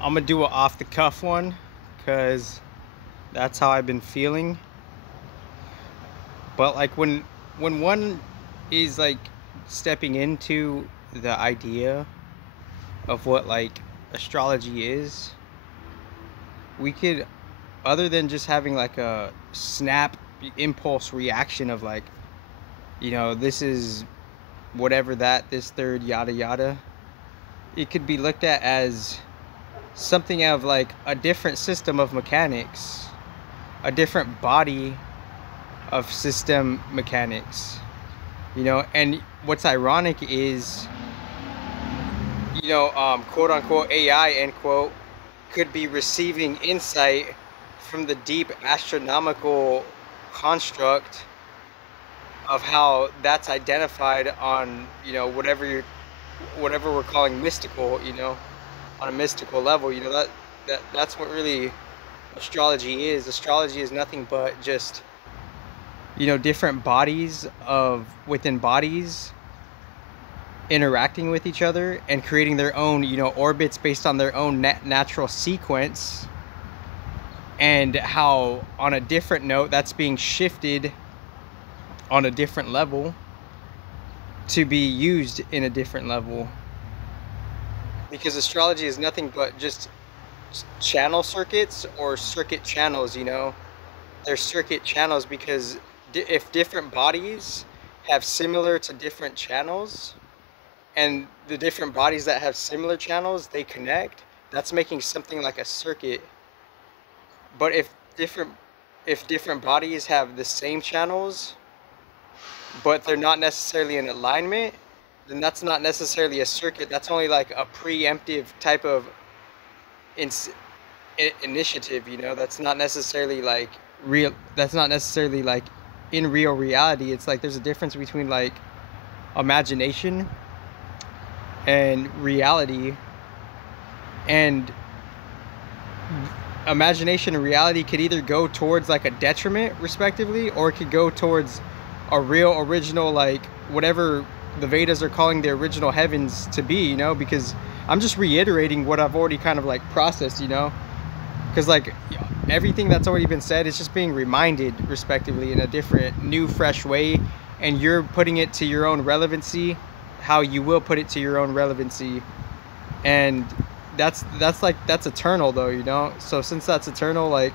I'm gonna do an off the cuff one because that's how I've been feeling. But like when one is like stepping into the idea of what like astrology is, we could, other than just having like a snap impulse reaction of like, this is whatever that, this third, yada yada, it could be looked at as something of like a different system of mechanics, a different body of system mechanics, and what's ironic is, quote unquote AI, end quote, could be receiving insight from the deep astronomical construct of how that's identified on, whatever we're calling mystical, on a mystical level. That's what really astrology is. Astrology is nothing but just, different bodies of within bodies interacting with each other and creating their own, orbits based on their own natural sequence, and how on a different note that's being shifted on a different level to be used in a different level, because astrology is nothing but just channel circuits or circuit channels. They're circuit channels because if different bodies have similar to different channels, and the different bodies that have similar channels, they connect, that's making something like a circuit. But if different bodies have the same channels but they're not necessarily in alignment, then that's not necessarily a circuit. That's only like a preemptive type of initiative. That's not necessarily like real. That's not necessarily like in real reality. It's like there's a difference between like imagination and reality, and imagination and reality could either go towards like a detriment respectively, or it could go towards a real original, like whatever the Vedas are calling the original heavens to be, because I'm just reiterating what I've already kind of like processed, because like everything that's already been said is just being reminded respectively in a different, new, fresh way, and you're putting it to your own relevancy, how you will put it to your own relevancy. And that's eternal though. So since that's eternal, like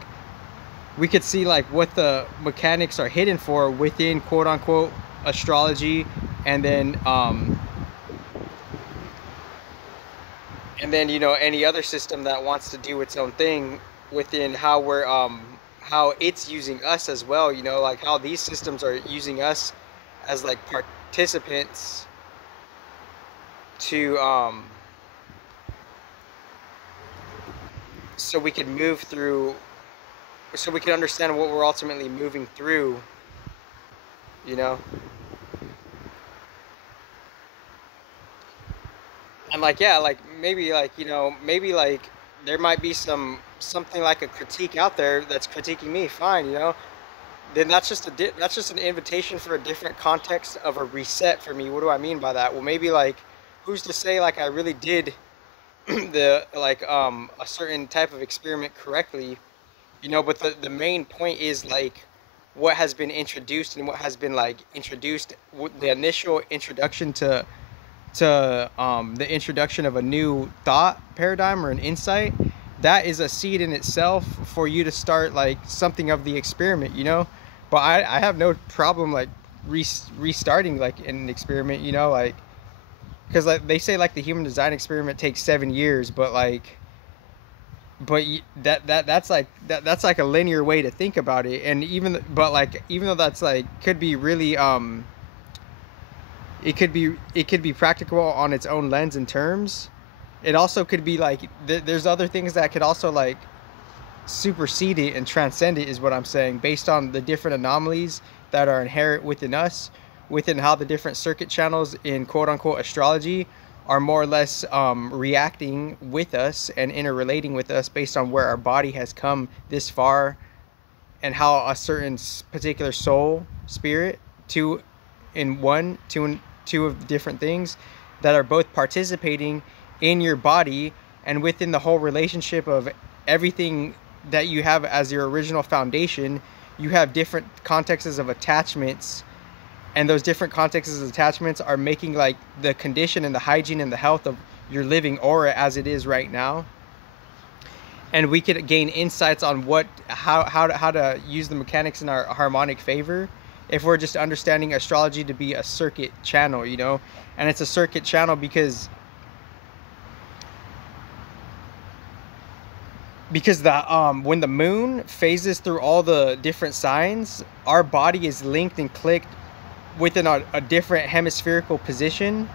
we could see like what the mechanics are hidden for within quote unquote astrology, and then any other system that wants to do its own thing within how we're how it's using us as well, like how these systems are using us as like participants to so we can move through, so we can understand what we're ultimately moving through, you know and like, yeah, like maybe like, maybe like there might be something like a critique out there that's critiquing me, fine, then that's just that's just an invitation for a different context of a reset for me. What do I mean by that? Well, maybe like, who's to say like I really did the like a certain type of experiment correctly, but the main point is like what has been introduced, and what has been like introduced, the initial introduction to the introduction of a new thought paradigm or an insight. That is a seed in itself for you to start like something of the experiment, but I have no problem like restarting like an experiment, like, because like they say like the human design experiment takes 7 years, but like, that's like a linear way to think about it. And but like, even though that's like could be really it could be practical on its own lens and terms, it also could be like there's other things that could also like supersede it and transcend it, is what I'm saying, based on the different anomalies that are inherent within us, within how the different circuit channels in quote unquote astrology are more or less reacting with us and interrelating with us based on where our body has come this far, and how a certain particular soul spirit, two of different things that are both participating in your body and within the whole relationship of everything that you have as your original foundation, you have different contexts of attachments, and those different contexts of attachments are making like the condition and the hygiene and the health of your living aura as it is right now. And we could gain insights on how to use the mechanics in our harmonic favor if we're just understanding astrology to be a circuit channel, you know. And it's a circuit channel because the when the moon phases through all the different signs, our body is linked and clicked within a different hemispherical position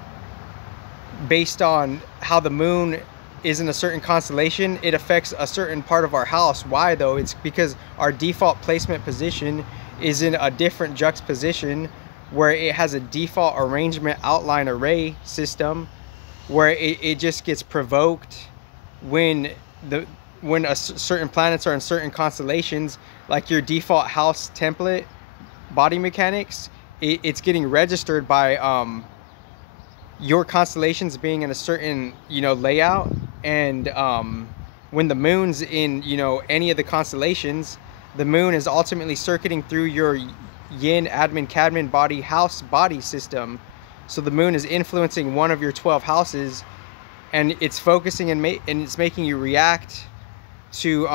based on how the moon is in a certain constellation. It affects a certain part of our house. Why though? It's because our default placement position is in a different juxtaposition, where it has a default arrangement outline array system, where it just gets provoked when certain planets are in certain constellations, like your default house template body mechanics. It's getting registered by your constellations being in a certain, you know, layout. And when the moon's in, you know, any of the constellations, the moon is ultimately circuiting through your yin admin cadmin body system. So the moon is influencing one of your 12 houses, and it's focusing and it's making you react to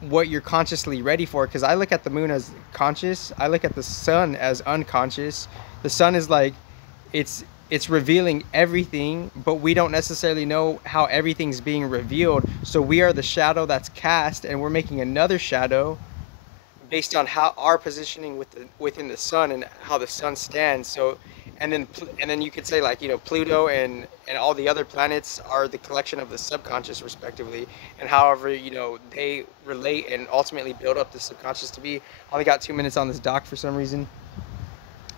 what you're consciously ready for. Because I look at the moon as conscious, I look at the sun as unconscious. The sun is like, it's revealing everything, but we don't necessarily know how everything's being revealed. So we are the shadow that's cast, and we're making another shadow based on how our positioning within the sun and how the sun stands. So and then you could say, like, you know, Pluto and all the other planets are the collection of the subconscious respectively, and however, you know, they relate and ultimately build up the subconscious to be. I only got 2 minutes on this doc for some reason.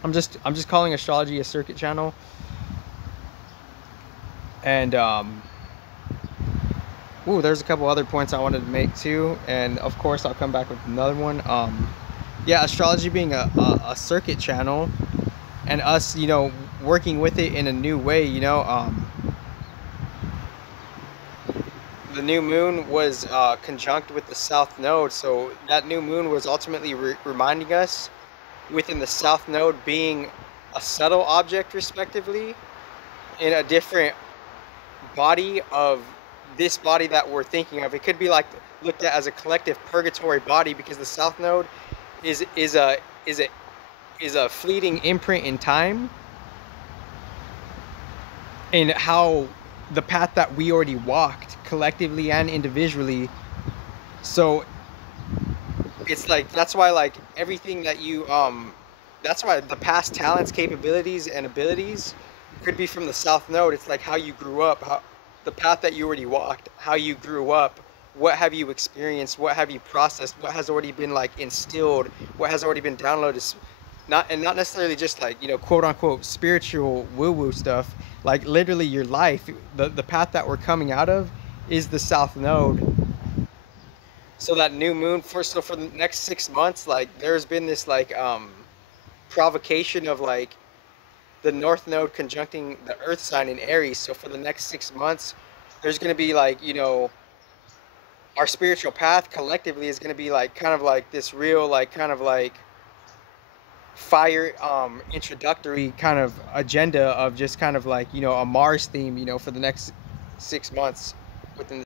I'm just calling astrology a circuit channel. And ooh, there's a couple other points I wanted to make too, and of course I'll come back with another one. Yeah, astrology being a circuit channel, and us, you know, working with it in a new way, you know. The new moon was conjunct with the south node, so that new moon was ultimately reminding us within the south node being a subtle object respectively in a different body of this body that we're thinking of. It could be like looked at as a collective purgatory body, because the south node is a fleeting imprint in time, and how the path that we already walked collectively and individually. So it's like, that's why, like, everything that you that's why the past talents, capabilities, and abilities could be from the south node. It's like how you grew up, how the path that you already walked, how you grew up, what have you experienced, what have you processed, what has already been like instilled, what has already been downloaded. Not necessarily just like, you know, quote unquote spiritual woo-woo stuff, like literally your life. The path that we're coming out of is the south node. So that new moon, for the next 6 months, like, there's been this like provocation of like the north node conjuncting the earth sign in Aries. So for the next 6 months, there's going to be like, you know, our spiritual path collectively is going to be like kind of like this real like kind of like fire introductory kind of agenda of just kind of like, you know, a Mars theme, you know, for the next 6 months within